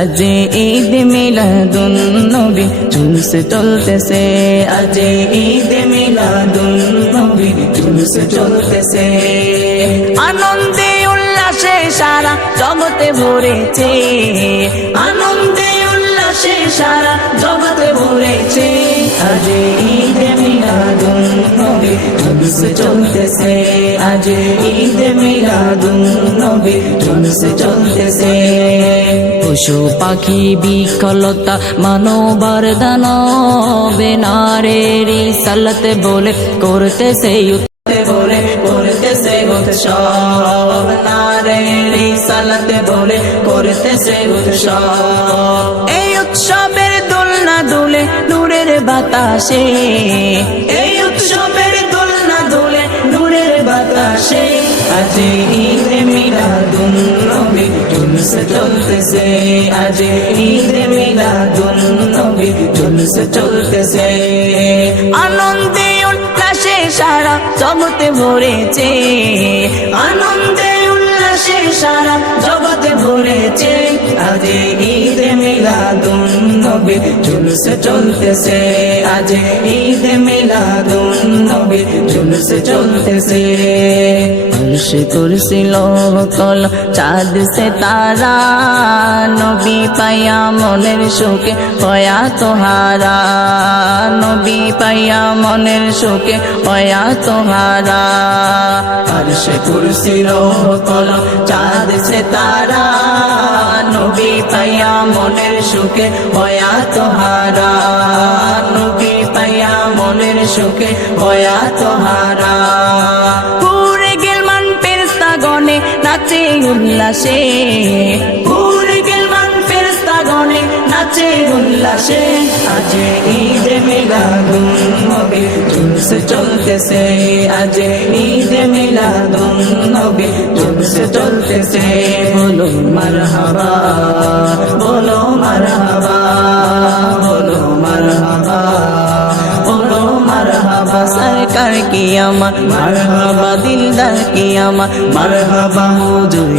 আজ ঈদ মিলাদুন নবী জুলুস চলতেছে, আজ ঈদ মিলাদুন নবী জুলুস চলতেছে। আনন্দে উল্লাসে সারা জগতে ভরেছে, আনন্দে উল্লাসে সারা জগতে ভরেছে। আজ ঈদ মিলাদুন নবী জুলুস চলতেছে, আজ ঈদ মিলাদুন নবী জুলুস চলতেছে। পশু পাখি বিকলতা মানবার দানবে নারীর রিসালাত বলে করতেছে বলে করতেছে উৎসব, নারীর রিসালাত বলে করতেছে উৎসব। এই উৎসবের দোলনা দুলে নূরের বাতাসে, এই উৎসবের দোলনা দুলে নূরের বাতাসে। আজ ঈদ মিলাদুন নবী জুলুস চলতেছে, আজ ঈদ মিলাদুন নবী জুলুস চলতেছে। আনন্দে উল্লাসে সারা জগতে ভরেছে, আনন্দে উল্লাসে সারা জগতে ভরেছে। আজ ঈদ মিলাদুন নবী জুলুস চলতেছে, আজ ঈদ মিলাদুন নবী জুলুস চলতেছে। अर्श कुर्सी लोकल चाँद से तारा नबी पाया मनेर सुखे हया तोहारा, नबी पाया मनेर सुखे हया तोहारा। अर्श कुर्सी लोकल चाँद से तारा नबी पाया मनेर सुखे हया तोहारा, नबी पाया मनेर सुखे हया तोहारा। গনে নাচে উল্লাসে, ঘুরে গেলমান ফেরেশতা গনে নাচে উল্লাসে। আজ ঈদ মিলাদুন নবী জুলুস চলতেছে, আজ ঈদ মিলাদুন নবী জুলুস চলতেছে। বলো মারহাবা, বলো মারহাবা, বলো মারহাবা, বলো মারহাবা। सरकार की अमा मरहबा, दिलदार की अमा मरहबा हुजूर।